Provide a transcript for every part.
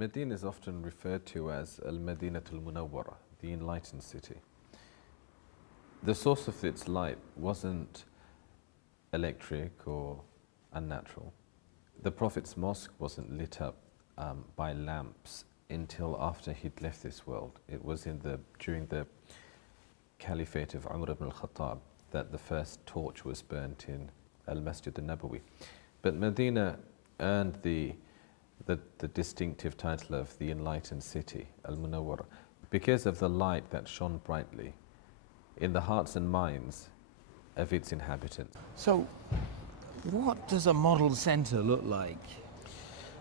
Medina is often referred to as Al-Madinatul Munawwara, the enlightened city. The source of its light wasn't electric or unnatural. The Prophet's mosque wasn't lit up by lamps until after he'd left this world. It was during the Caliphate of Umar ibn al-Khattab that the first torch was burnt in Al-Masjid al-Nabawi. But Medina earned the distinctive title of the enlightened city, Al-Munawwara, because of the light that shone brightly in the hearts and minds of its inhabitants. So, what does a model centre look like?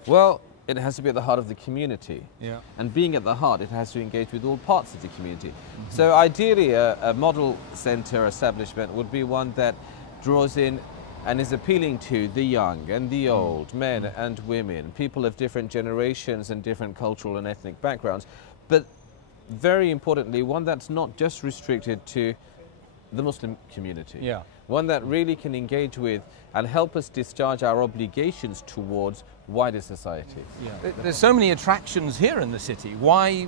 Well, it has to be at the heart of the community. Yeah. And being at the heart, it has to engage with all parts of the community. So ideally, a model centre establishment would be one that draws in and is appealing to the young and the old, men and women, people of different generations and different cultural and ethnic backgrounds. But very importantly, one that's not just restricted to the Muslim community. Yeah. One that really can engage with and help us discharge our obligations towards wider society. Yeah. There's so many attractions here in the city. Why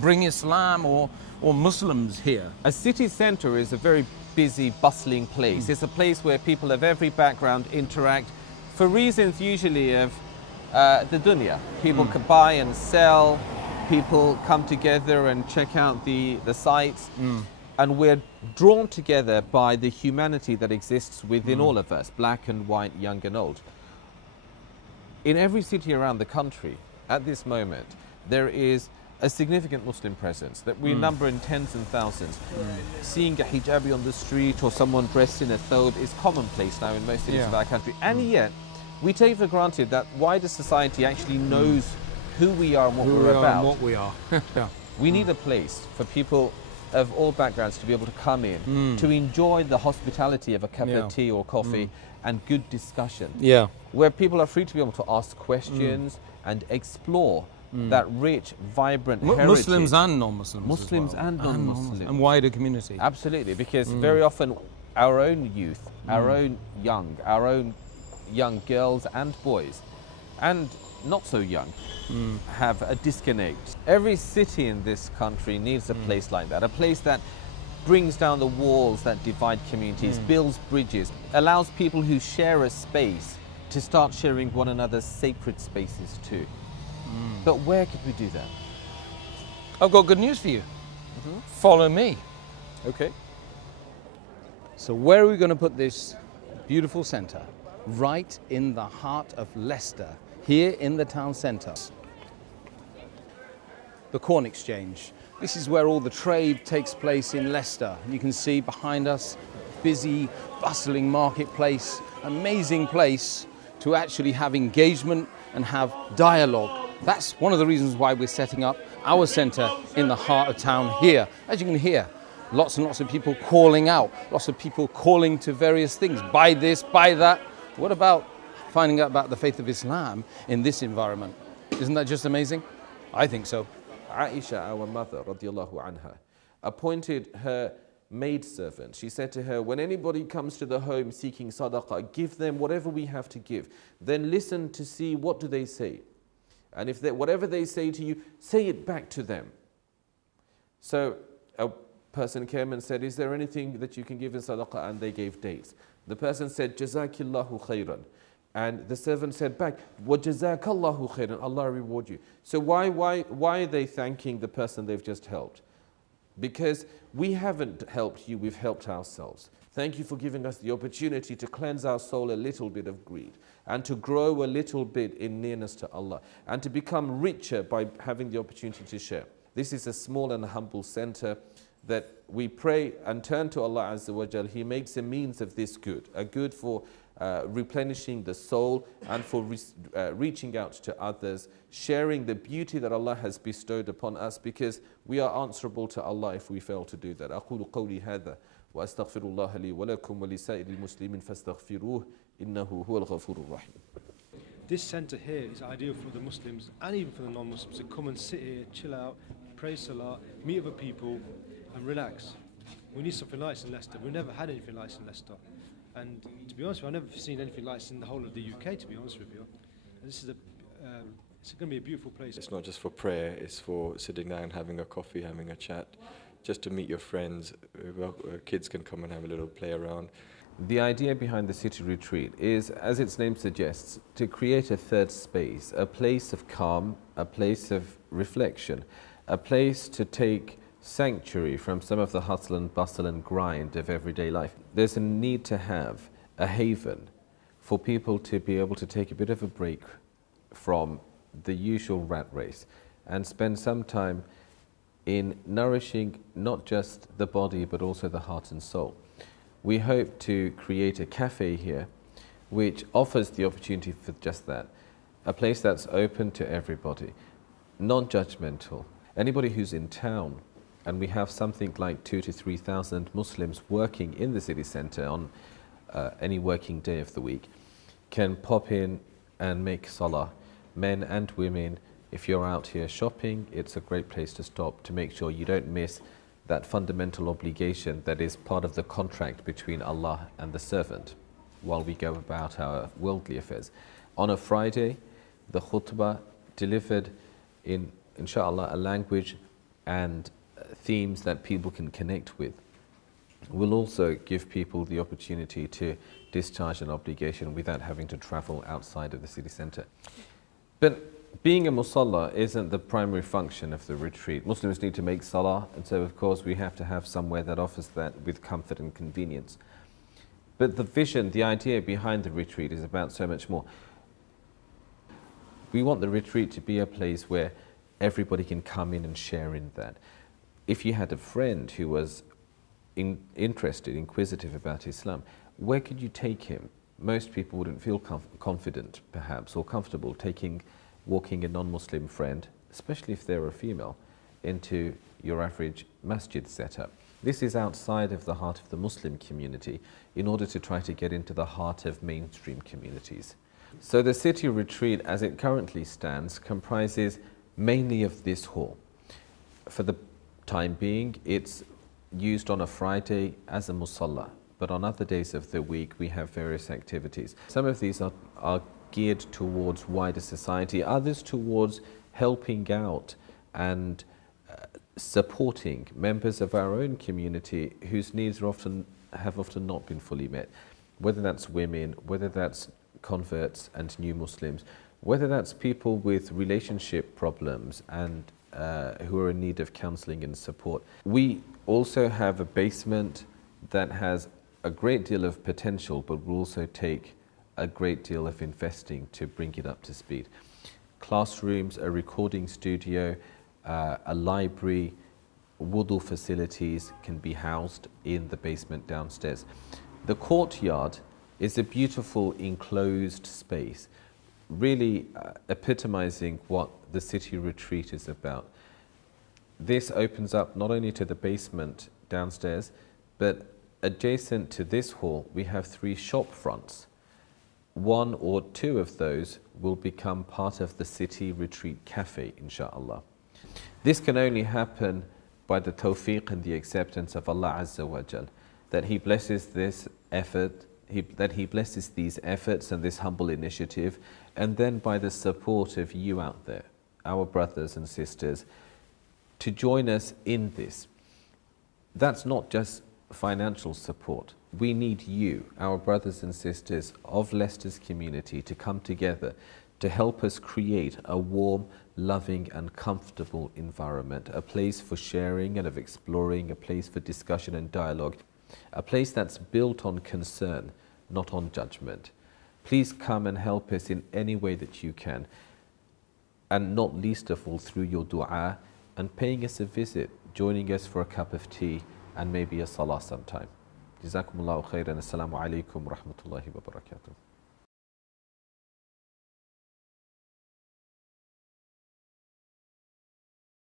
bring Islam or Muslims here? A city centre is a very busy, bustling place. It's a place where people of every background interact for reasons usually of the dunya. People can buy and sell, people come together and check out the sites. And we're drawn together by the humanity that exists within all of us, black and white, young and old. In every city around the country, at this moment, there is a significant Muslim presence that we number in tens and thousands. Seeing a hijabi on the street or someone dressed in a thobe is commonplace now in most cities of our country. And yet, we take for granted that wider society actually knows who we are and what we're about. And what we are. Yeah. We need a place for people of all backgrounds to be able to come in, to enjoy the hospitality of a cup of tea or coffee and good discussion. Yeah. Where people are free to be able to ask questions and explore that rich, vibrant heritage. Muslims and non-Muslims. Muslims and non-Muslims. And wider community. Absolutely, because very often our own youth, our own young girls and boys, and not so young, have a disconnect. Every city in this country needs a place like that, a place that brings down the walls that divide communities, builds bridges, allows people who share a space to start sharing one another's sacred spaces too. But where could we do that? I've got good news for you. Follow me. Okay. So where are we going to put this beautiful centre? Right in the heart of Leicester, here in the town centre. The Corn Exchange. This is where all the trade takes place in Leicester. You can see behind us, busy, bustling marketplace, amazing place to actually have engagement and have dialogue. That's one of the reasons why we're setting up our centre in the heart of town here. As you can hear, lots and lots of people calling out, lots of people calling to various things. Buy this, buy that. What about finding out about the faith of Islam in this environment? Isn't that just amazing? I think so. Aisha, our mother, radiallahu anha, appointed her maidservant. She said to her, when anybody comes to the home seeking sadaqah, give them whatever we have to give. Then listen to see what do they say. And if whatever they say to you, say it back to them. So a person came and said, is there anything that you can give in sadaqah? And they gave dates. The person said, Jazakillahu khairan. And the servant said back, wa jazakallahu khairan, Allah reward you. So why are they thanking the person they've just helped? Because we haven't helped you, we've helped ourselves. Thank you for giving us the opportunity to cleanse our soul a little bit of greed and to grow a little bit in nearness to Allah and to become richer by having the opportunity to share. This is a small and humble center that we pray and turn to Allah Azza wa Jal. He makes a means of this good, a good for replenishing the soul and for reaching out to others, sharing the beauty that Allah has bestowed upon us, because we are answerable to Allah if we fail to do that. أقول قولي هذا وأستغفر الله لي ولكم ولسائر المسلمين فاستغفروه إنه هو الغفور الرحيم. This centre here is ideal for the Muslims and even for the non-Muslims to come and sit here, chill out, pray salah, meet other people and relax. We need something like this in Leicester. We've never had anything like this in Leicester. And to be honest with you, I've never seen anything like this in the whole of the UK, to be honest with you. And this is It's going to be a beautiful place. It's not just for prayer, it's for sitting down, having a coffee, having a chat, just to meet your friends. Kids can come and have a little play around. The idea behind the city retreat is, as its name suggests, to create a third space, a place of calm, a place of reflection, a place to take sanctuary from some of the hustle and bustle and grind of everyday life. There's a need to have a haven for people to be able to take a bit of a break from the usual rat race and spend some time in nourishing not just the body but also the heart and soul. We hope to create a cafe here which offers the opportunity for just that, a place that's open to everybody, non-judgmental. Anybody who's in town, and we have something like 2,000 to 3,000 Muslims working in the city centre on any working day of the week, can pop in and make salah. Men and women, if you're out here shopping, it's a great place to stop to make sure you don't miss that fundamental obligation that is part of the contract between Allah and the servant while we go about our worldly affairs. On a Friday, the khutbah delivered in, inshallah, a language and themes that people can connect with will also give people the opportunity to discharge an obligation without having to travel outside of the city centre. But being a musalla isn't the primary function of the retreat. Muslims need to make salah, and so of course we have to have somewhere that offers that with comfort and convenience. But the vision, the idea behind the retreat is about so much more. We want the retreat to be a place where everybody can come in and share in that. If you had a friend who was interested, inquisitive about Islam, where could you take him? Most people wouldn't feel confident, perhaps, or comfortable walking a non-Muslim friend, especially if they're a female, into your average masjid setup. This is outside of the heart of the Muslim community in order to try to get into the heart of mainstream communities. So the city retreat, as it currently stands, comprises mainly of this hall. For the time being, it's used on a Friday as a musalla, but on other days of the week we have various activities. Some of these are geared towards wider society, others towards helping out and supporting members of our own community whose needs have often not been fully met, whether that's women, whether that's converts and new Muslims, whether that's people with relationship problems and who are in need of counselling and support. We also have a basement that has a great deal of potential, but will also take a great deal of investing to bring it up to speed. Classrooms, a recording studio, a library, wudu facilities can be housed in the basement downstairs. The courtyard is a beautiful enclosed space, really epitomizing what the city retreat is about. This opens up not only to the basement downstairs, but adjacent to this hall we have 3 shop fronts. 1 or 2 of those will become part of the city retreat cafe, inshallah. This can only happen by the tawfiq and the acceptance of Allah Azza wa Jal, that He blesses this effort, that He blesses these efforts and this humble initiative, and then by the support of you out there, our brothers and sisters, to join us in this. That's not just financial support. We need you, our brothers and sisters of Leicester's community, to come together to help us create a warm, loving and comfortable environment, a place for sharing and of exploring, a place for discussion and dialogue, a place that's built on concern, not on judgment. Please come and help us in any way that you can, and not least of all through your dua and paying us a visit, joining us for a cup of tea and maybe a salah sometime. Jazakumullahu khairan. Assalamu alaikum wa rahmatullahi wa barakatuh.